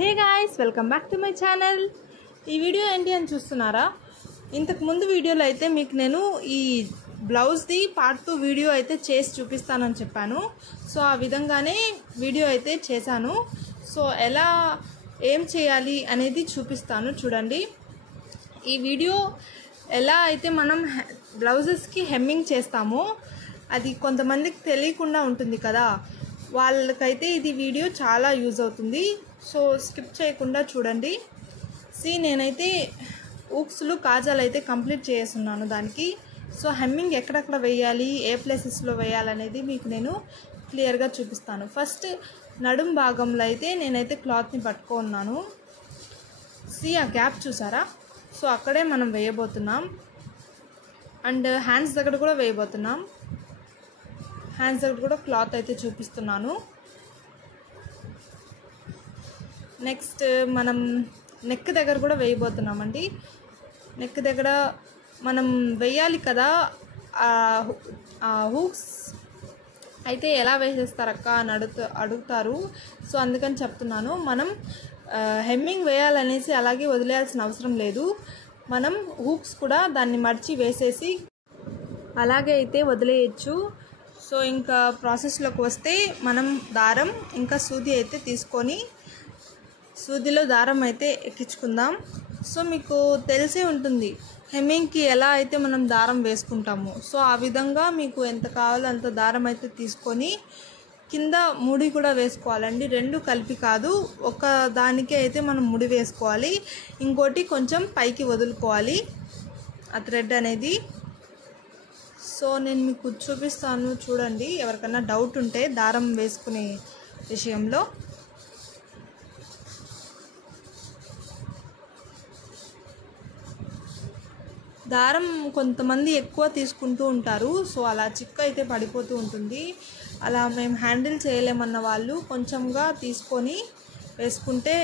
Hey guys, welcome back to my channel. ఈ video ఏంటి అని చూస్తున్నారా? ఇంతకు ముందు వీడియోలో అయితే మీకు నేను ఈ బ్లౌజ్ది పార్ట్ 2 వీడియో అయితే చేసి చూపిస్తానని చెప్పాను. సో ఆ విధంగానే వీడియో అయితే చేశాను. సో ఏం చేయాలి అనేది చూపిస్తాను చూడండి. ఈ వీడియో ఎలా అయితే మనం బ్లౌజెస్కి హెమ్మింగ్ చేస్తామో అది కొంతమందికి తెలియకుండా ఉంటుంది కదా, వాళ్ళకైతే ఇది వీడియో చాలా యూజ్ అవుతుంది. సో స్కిప్ చేయకుండా చూడండి. నేనైతే ఊక్స్లు కాజాలు అయితే కంప్లీట్ చేస్తున్నాను దానికి. సో హెమ్మింగ్ ఎక్కడెక్కడ వేయాలి, ఏ ప్లేసెస్లో వేయాలనేది మీకు నేను క్లియర్గా చూపిస్తాను. ఫస్ట్ నడుం భాగంలో అయితే నేనైతే క్లాత్ని పట్టుకున్నాను. ఆ గ్యాప్ చూసారా? సో అక్కడే మనం వేయబోతున్నాం. అండ్ హ్యాండ్స్ దగ్గర కూడా వేయబోతున్నాం. హ్యాండ్స్ దగ్గర కూడా క్లాత్ అయితే చూపిస్తున్నాను. నెక్స్ట్ మనం నెక్ దగ్గర కూడా వేయబోతున్నామండి. నెక్ దగ్గర మనం వేయాలి కదా. హూక్స్ అయితే ఎలా వేసేస్తారక్క అని అడుగుతారు. సో అందుకని చెప్తున్నాను, మనం హెమ్మింగ్ వేయాలనేసి అలాగే వదిలేయాల్సిన అవసరం లేదు. మనం హూక్స్ కూడా దాన్ని మడిచి వేసేసి అలాగే అయితే వదిలేయచ్చు. సో ఇంకా ప్రాసెస్లోకి వస్తే మనం దారం ఇంకా సూది అయితే తీసుకొని సూదిలో దారం అయితే ఎక్కించుకుందాం. సో మీకు తెలిసే ఉంటుంది హెమ్మింగ్కి ఎలా అయితే మనం దారం వేసుకుంటాము. సో ఆ విధంగా మీకు ఎంత కావాలో అంత దారం అయితే తీసుకొని కింద ముడి కూడా వేసుకోవాలండి. రెండు కలిపి కాదు, ఒక దానికే అయితే మనం ముడి వేసుకోవాలి. ఇంకోటి కొంచెం పైకి వదులుకోవాలి ఆ థ్రెడ్ అనేది. సో నేను మీకు చూపిస్తాను చూడండి, ఎవరికైనా డౌట్ ఉంటే దారం వేసుకునే విషయంలో. దారం కొంతమంది ఎక్కువ తీసుకుంటూ ఉంటారు. సో అలా చిక్కు అయితే పడిపోతూ ఉంటుంది. అలా మేము హ్యాండిల్ చేయలేమన్న వాళ్ళు కొంచెంగా తీసుకొని వేసుకుంటే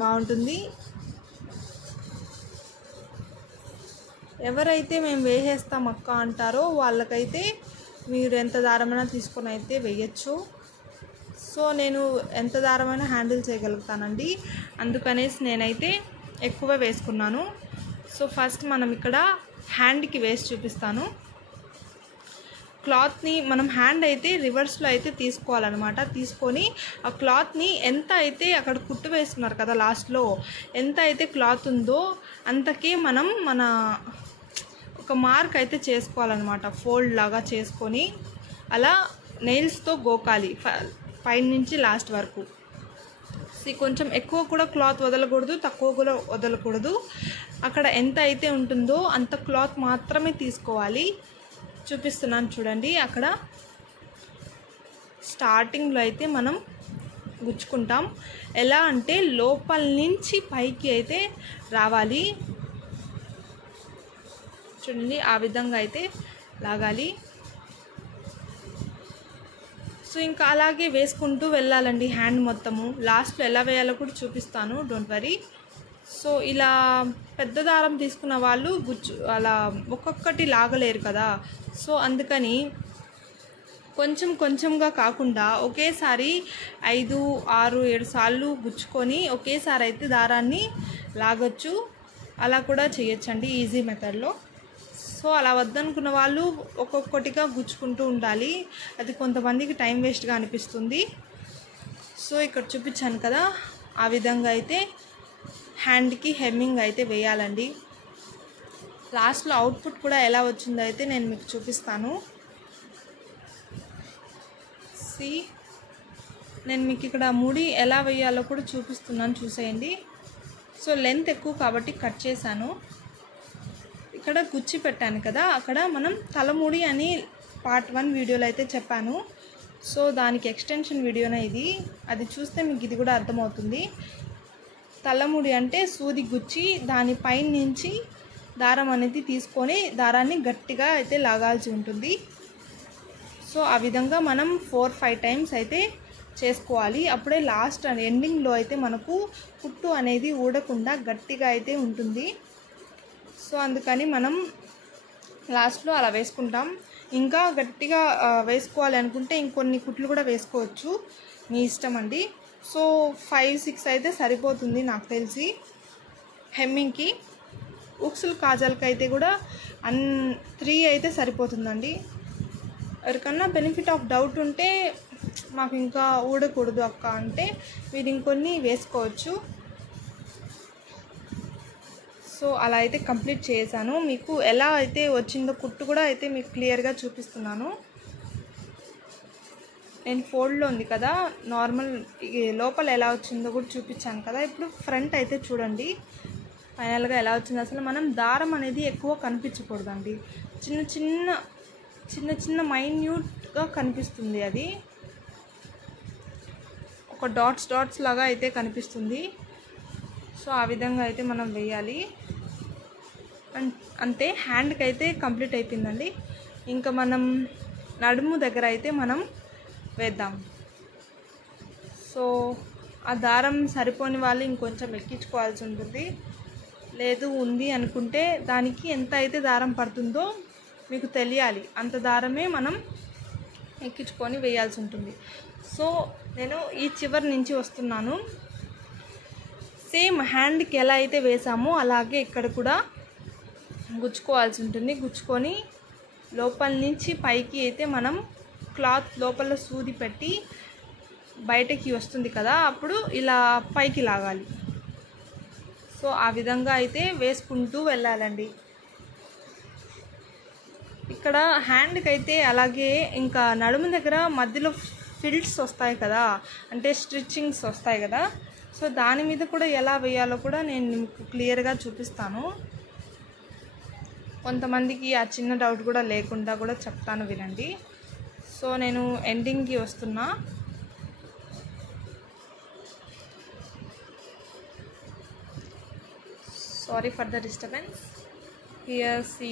బాగుంటుంది. ఎవరైతే మేము వేసేస్తాం అక్క అంటారో వాళ్ళకైతే మీరు ఎంత దారమైనా తీసుకొని అయితే వేయచ్చు. సో నేను ఎంత దారమైనా హ్యాండిల్ చేయగలుగుతానండి, అందుకనేసి నేనైతే ఎక్కువ వేసుకున్నాను. సో ఫస్ట్ మనం ఇక్కడ హ్యాండ్కి వేసి చూపిస్తాను. క్లాత్ని మనం హ్యాండ్ అయితే రివర్స్లో అయితే తీసుకోవాలన్నమాట. తీసుకొని ఆ క్లాత్ని ఎంత అయితే అక్కడ కుట్టు వేస్తున్నారు కదా లాస్ట్లో, ఎంత అయితే క్లాత్ ఉందో అంతకే మనం ఒక మార్క్ అయితే చేసుకోవాలన్నమాట. ఫోల్డ్ లాగా చేసుకొని అలా నెయిల్స్తో గోకాలి పైన నుంచి లాస్ట్ వరకు. కొంచెం ఎక్కువ కూడా క్లాత్ వదలకూడదు, తక్కువ కూడా వదలకూడదు. అక్కడ ఎంత అయితే ఉంటుందో అంత క్లాత్ మాత్రమే తీసుకోవాలి. చూపిస్తున్నాను చూడండి. అక్కడ స్టార్టింగ్లో అయితే మనం గుచ్చుకుంటాం. ఎలా అంటే లోపల నుంచి పైకి అయితే రావాలి చూడండి, ఆ విధంగా అయితే లాగాలి. సో ఇంకా అలాగే వేసుకుంటూ వెళ్ళాలండి హ్యాండ్ మొత్తము. లాస్ట్లో ఎలా వేయాలో కూడా చూపిస్తాను, డోంట్ వరీ. సో ఇలా పెద్ద దారం తీసుకున్న వాళ్ళు అలా ఒక్కొక్కటి లాగలేరు కదా. సో అందుకని కొంచెం కొంచెంగా కాకుండా ఒకేసారి 5, 6, 7 సార్లు గుచ్చుకొని ఒకేసారి అయితే దారాన్ని లాగొచ్చు. అలా కూడా చేయొచ్చండి ఈజీ మెథడ్లో. సో అలా వద్దనుకున్న వాళ్ళు ఒక్కొక్కటిగా గుచ్చుకుంటూ ఉండాలి. అది కొంతమందికి టైం వేస్ట్గా అనిపిస్తుంది. సో ఇక్కడ చూపించాను కదా, ఆ విధంగా అయితే హ్యాండ్కి హెమ్మింగ్ అయితే వేయాలండి. లాస్ట్లో అవుట్పుట్ కూడా ఎలా వచ్చిందో అయితే నేను మీకు చూపిస్తాను. నేను మీకు ఇక్కడ ముడి ఎలా వేయాలో కూడా చూపిస్తున్నాను, చూసేయండి. సో లెంత్ ఎక్కువ కాబట్టి కట్ చేశాను. ఇక్కడ గుచ్చి పెట్టాను కదా, అక్కడ మనం తలముడి అని పార్ట్ 1 వీడియోలో అయితే చెప్పాను. సో దానికి ఎక్స్టెన్షన్ వీడియోనే ఇది. అది చూస్తే మీకు ఇది కూడా అర్థమవుతుంది. తలముడి అంటే సూది గుచ్చి దానిపై నుంచి దారం అనేది తీసుకొని దారాన్ని గట్టిగా అయితే లాగాల్సి ఉంటుంది. సో ఆ విధంగా మనం 4-5 టైమ్స్ అయితే చేసుకోవాలి. అప్పుడే లాస్ట్ ఎండింగ్లో అయితే మనకు కుట్టు అనేది ఊడకుండా గట్టిగా అయితే ఉంటుంది. సో అందుకని మనం లాస్ట్లో అలా వేసుకుంటాం. ఇంకా గట్టిగా వేసుకోవాలి అనుకుంటే ఇంకొన్ని కుట్లు కూడా వేసుకోవచ్చు, మీ ఇష్టం అండి. సో 5-6 అయితే సరిపోతుంది నాకు తెలిసి హెమ్మింగ్కి. ఉక్సులు కాజాలకి అయితే కూడా 3 అయితే సరిపోతుందండి. ఎవరికన్నా బెనిఫిట్ ఆఫ్ డౌట్ ఉంటే మాకు ఇంకా ఊడకూడదు అక్క అంటే మీరు ఇంకొన్ని వేసుకోవచ్చు. సో అలా అయితే కంప్లీట్ చేశాను. మీకు ఎలా అయితే వచ్చిందో కుట్టు కూడా అయితే మీకు క్లియర్గా చూపిస్తున్నాను. నేను ఫోల్డ్లో ఉంది కదా, నార్మల్ లోపల ఎలా వచ్చిందో కూడా చూపించాను కదా. ఇప్పుడు ఫ్రంట్ అయితే చూడండి ఫైనల్గా ఎలా వచ్చింది. అసలు మనం దారం అనేది ఎక్కువ కనిపించకూడదండి, చిన్న చిన్న మైన్యూట్గా కనిపిస్తుంది. అది ఒక డాట్స్ లాగా అయితే కనిపిస్తుంది. సో ఆ విధంగా అయితే మనం వేయాలి. అంతే, హ్యాండ్కి అయితే కంప్లీట్ అయిపోయిందండి. ఇంకా మనం నడుము దగ్గర అయితే మనం వేద్దాం. సో ఆ దారం సరిపోని వాళ్ళు ఇంకొంచెం ఎక్కించుకోవాల్సి ఉంటుంది. లేదు ఉంది అనుకుంటే దానికి ఎంత అయితే దారం పడుతుందో మీకు తెలియాలి, అంత దారమే మనం ఎక్కించుకొని వేయాల్సి ఉంటుంది. సో నేను ఈ చివరి నుంచి వస్తున్నాను. సేమ్ హ్యాండ్కి ఎలా అయితే వేసామో అలాగే ఇక్కడ కూడా గుచ్చుకోవాల్సి ఉంటుంది. గుచ్చుకొని లోపల నుంచి పైకి అయితే మనం క్లాత్ లోపల సూది పెట్టి బయటకి వస్తుంది కదా, అప్పుడు ఇలా పైకి లాగాలి. సో ఆ విధంగా అయితే వేసుకుంటూ వెళ్ళాలండి. ఇక్కడ హ్యాండ్కి అయితే అలాగే ఇంకా నడుము దగ్గర మధ్యలో ఫిల్ట్స్ వస్తాయి కదా, అంటే స్టిచ్చింగ్స్ వస్తాయి కదా. సో దాని మీద కూడా ఎలా వేయాలో కూడా నేను మీకు క్లియర్గా చూపిస్తాను. కొంతమందికి ఆ చిన్న డౌట్ కూడా లేకుండా కూడా చెప్తాను, వినండి. సో నేను ఎండింగ్కి వస్తున్నా. Sorry for the disturbance. Here see,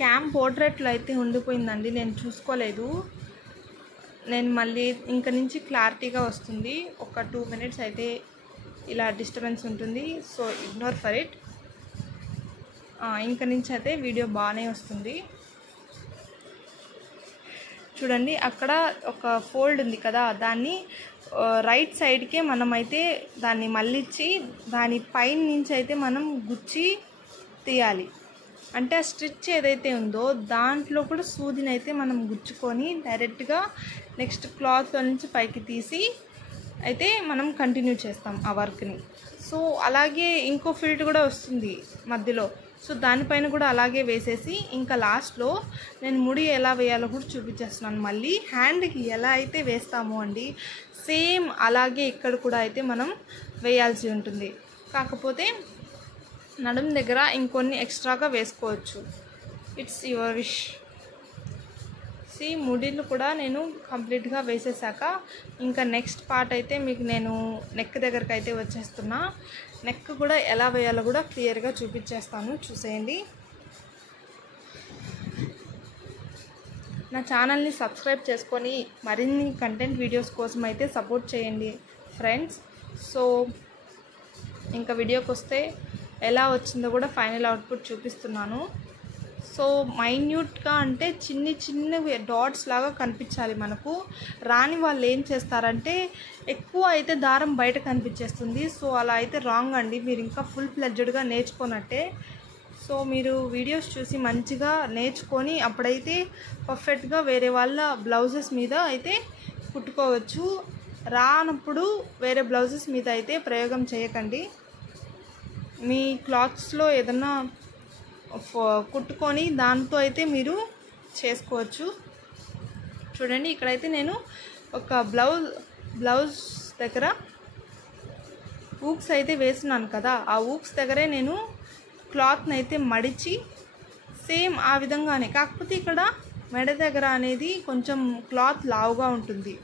cam పోర్ట్రేట్లో అయితే ఉండిపోయిందండి, నేను చూసుకోలేదు. నేను మళ్ళీ ఇంక నుంచి క్లారిటీగా వస్తుంది. ఒక 2 minutes అయితే ఇలా డిస్టర్బెన్స్ ఉంటుంది. So ignore for it. ఇంక నుంచి అయితే వీడియో బాగానే వస్తుంది. చూడండి అక్కడ ఒక ఫోల్డ్ ఉంది కదా, దాన్ని రైట్ సైడ్కే మనమైతే దాన్ని మళ్ళించి దాని పైన నుంచి అయితే మనం గుచ్చి తీయాలి. అంటే ఆ స్టిచ్ ఏదైతే ఉందో దాంట్లో కూడా సూదిని అయితే మనం గుచ్చుకొని డైరెక్ట్గా నెక్స్ట్ క్లాత్లో నుంచి పైకి తీసి అయితే మనం కంటిన్యూ చేస్తాం ఆ వర్క్ని. సో అలాగే ఇంకో ఫిల్ట్ కూడా వస్తుంది మధ్యలో. సో దానిపైన కూడా అలాగే వేసేసి ఇంకా లాస్ట్లో నేను ముడి ఎలా వేయాలో కూడా చూపించేస్తున్నాను. మళ్ళీ హ్యాండ్కి ఎలా అయితే వేస్తామో అండి సేమ్ అలాగే ఇక్కడ కూడా అయితే మనం వేయాల్సి ఉంటుంది. కాకపోతే నడుం దగ్గర ఇంకొన్ని ఎక్స్ట్రాగా వేసుకోవచ్చు, ఇట్స్ యువర్ విష్. సి ముడిలు కూడా నేను కంప్లీట్గా వేసేసాక ఇంకా నెక్స్ట్ పార్ట్ అయితే మీకు నేను నెక్ దగ్గరకు అయితే వచ్చేస్తున్నా. నెక్ కూడా ఎలా వేయాలో కూడా క్లియర్గా చూపించేస్తాను, చూసేయండి. నా ఛానల్ని సబ్స్క్రైబ్ చేసుకొని మరిన్ని కంటెంట్ వీడియోస్ కోసం అయితే సపోర్ట్ చేయండి ఫ్రెండ్స్. సో ఇంకా వీడియోకి వస్తే ఎలా వచ్చిందో కూడా ఫైనల్ అవుట్పుట్ చూపిస్తున్నాను. సో మైన్యూట్గా అంటే చిన్నవి డాట్స్ లాగా కనిపించాలి మనకు. రాని వాళ్ళు ఏం చేస్తారంటే ఎక్కువ అయితే దారం బయట కనిపించేస్తుంది. సో అలా అయితే రాంగ్ అండి, మీరు ఇంకా ఫుల్ ఫ్లెడ్జ్డ్గా నేర్చుకున్నట్టే. సో మీరు వీడియోస్ చూసి మంచిగా నేర్చుకొని అప్పుడైతే పర్ఫెక్ట్గా వేరే వాళ్ళ బ్లౌజెస్ మీద అయితే కుట్టుకోవచ్చు. రానప్పుడు వేరే బ్లౌజెస్ మీద అయితే ప్రయోగం చేయకండి. మీ క్లాత్స్లో ఏదన్నా కుట్టుకొని దాంతో అయితే మీరు చేసుకోవచ్చు. చూడండి ఇక్కడైతే నేను ఒక బ్లౌజ్ దగ్గర ఊక్స్ అయితే వేస్తున్నాను కదా, ఆ ఊక్స్ దగ్గరే నేను క్లాత్ని అయితే మడిచి సేమ్ ఆ విధంగానే, కాకపోతే ఇక్కడ మెడ దగ్గర అనేది కొంచెం క్లాత్ లావుగా ఉంటుంది.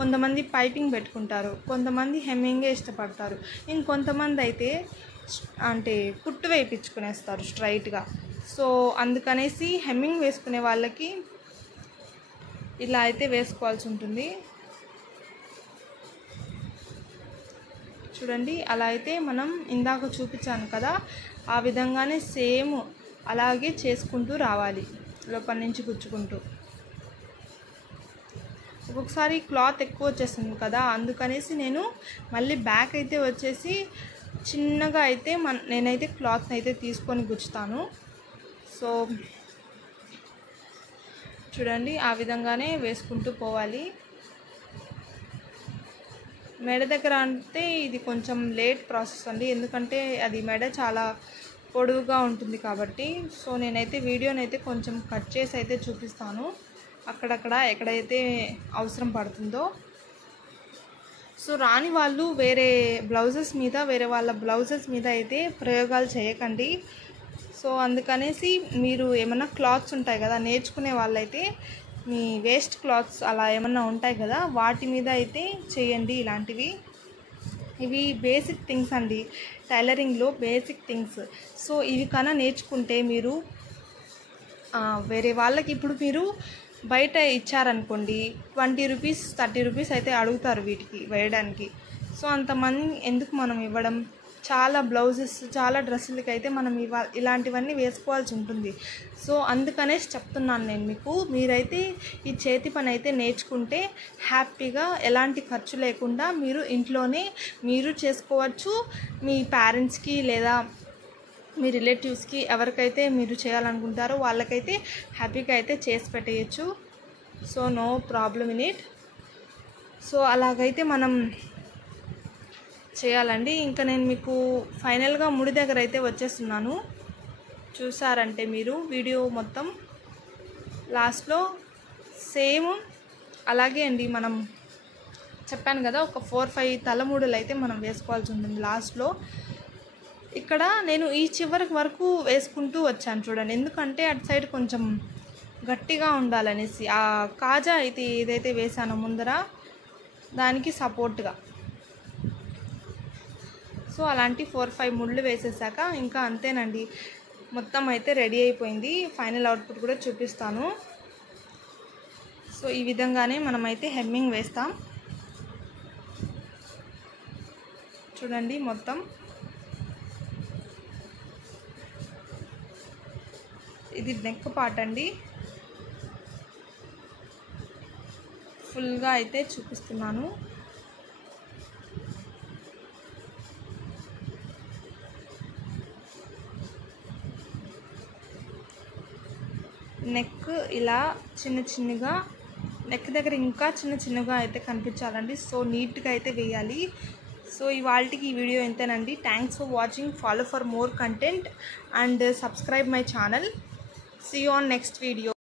కొంతమంది పైపింగ్ పెట్టుకుంటారు, కొంతమంది హెమ్మింగే ఇష్టపడతారు, ఇంకొంతమంది అయితే అంటే కుట్టు వేయించుకునేస్తారు స్ట్రైట్గా. సో అందుకనేసి హెమ్మింగ్ వేసుకునే వాళ్ళకి ఇలా అయితే వేసుకోవాల్సి ఉంటుంది. చూడండి అలా అయితే మనం ఇందాక చూపించాను కదా ఆ విధంగానే సేమ్ అలాగే చేసుకుంటూ రావాలి లోపల నుంచి గుచ్చుకుంటూ. ఒక్కొక్కసారి క్లాత్ ఎక్కువ వచ్చేస్తుంది కదా, అందుకనేసి నేను మళ్ళీ బ్యాక్ అయితే వచ్చేసి చిన్నగా అయితే నేనైతే క్లాత్ని అయితే తీసుకొని గుచ్చుతాను. సో చూడండి ఆ విధంగానే వేసుకుంటూ పోవాలి. మెడ దగ్గర అంటే ఇది కొంచెం లేట్ ప్రాసెస్ అండి, ఎందుకంటే అది మెడ చాలా పొడవుగా ఉంటుంది కాబట్టి. సో నేనైతే వీడియోని అయితే కొంచెం కట్ చేసి అయితే చూపిస్తాను అక్కడక్కడ ఎక్కడైతే అవసరం పడుతుందో. సో రాని వాళ్ళు వేరే వాళ్ళ బ్లౌజెస్ మీద అయితే ప్రయోగాలు చేయకండి. సో అందుకనేసి మీరు ఏమన్నా క్లాత్స్ ఉంటాయి కదా, నేర్చుకునే వాళ్ళైతే మీ వేస్ట్ క్లాత్స్ అలా ఏమన్నా ఉంటాయి కదా వాటి మీద అయితే చేయండి ఇలాంటివి. ఇవి బేసిక్ థింగ్స్ అండి, టైలరింగ్లో బేసిక్ థింగ్స్. సో ఇవి కన్నా నేర్చుకుంటే మీరు వేరే వాళ్ళకి, ఇప్పుడు మీరు బయట ఇచ్చారనుకోండి 20 రూపీస్ 30 రూపీస్ అయితే అడుగుతారు వీటికి వేయడానికి. సో అంతమంది ఎందుకు మనం ఇవ్వడం? చాలా బ్లౌజెస్ చాలా డ్రెస్సులకి అయితే మనం ఇలాంటివన్నీ వేసుకోవాల్సి ఉంటుంది. సో అందుకనేసి చెప్తున్నాను నేను మీకు, మీరైతే ఈ చేతి పని అయితే నేర్చుకుంటే హ్యాపీగా ఎలాంటి ఖర్చు లేకుండా మీరు ఇంట్లోనే మీరు చేసుకోవచ్చు. మీ పేరెంట్స్కి లేదా మీ రిలేటివ్స్కి ఎవరికైతే మీరు చేయాలనుకుంటారో వాళ్ళకైతే హ్యాపీగా అయితే చేసి పెట్టేయచ్చు. So no problem in it. So అలాగైతే మనం చేయాలండి. ఇంకా నేను మీకు ఫైనల్గా ముడి దగ్గర అయితే వచ్చేస్తున్నాను. చూసారంటే మీరు వీడియో మొత్తం లాస్ట్లో సేమ్ అలాగే అండి. మనం చెప్పాను కదా ఒక 4-5 తలముడులు అయితే మనం వేసుకోవాల్సి ఉంటుంది లాస్ట్లో. ఇక్కడ నేను ఈ చివరి వరకు వేసుకుంటూ వచ్చాను చూడండి, ఎందుకంటే అటు సైడ్ కొంచెం గట్టిగా ఉండాలనేసి. ఆ కాజా అయితే ఏదైతే వేసానో ముందర దానికి సపోర్ట్గా. సో అలాంటి 4-5 ముళ్ళు వేసేసాక ఇంకా అంతేనండి, మొత్తం అయితే రెడీ అయిపోయింది. ఫైనల్ అవుట్పుట్ కూడా చూపిస్తాను. సో ఈ విధంగానే మనమైతే హెమ్మింగ్ వేస్తాం చూడండి. మొత్తం ఇది నెక్ పార్ట్ అండి, ఫుల్గా అయితే చూపిస్తున్నాను. నెక్ ఇలా చిన్నగా, నెక్ దగ్గర ఇంకా చిన్నగా అయితే కనిపించాలండి. సో నీట్గా అయితే వేయాలి. సో ఇవాల్టికి ఈ వీడియో ఎంతేనండి. Thanks for watching. Follow for more content and subscribe my channel. See you on next video.